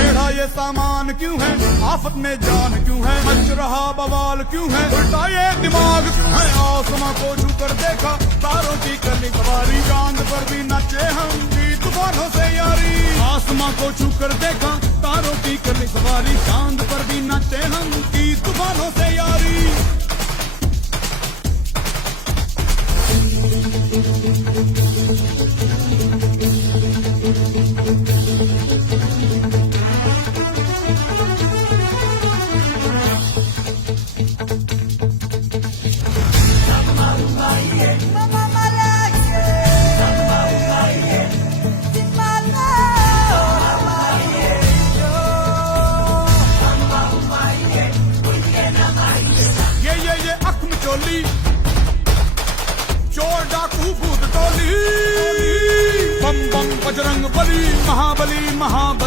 टेढ़ा ये सामान क्यों है, आफत में जान क्यों है, मच रहा बवाल क्यों है, उल्टा ये दिमाग क्यों है। आसमां को छू कर देखा तारों की करनी सवारी, चांद पर भी नाचे हम की तूफानों से यारी। आसमां को छू कर देखा तारों की करनी सवारी, चांद पर भी नाचे हम की तूफानों से यारी। ये अख मचोली चोर डाकू भूत टोली, बम बम बजरंग बली, महाबली महाबली।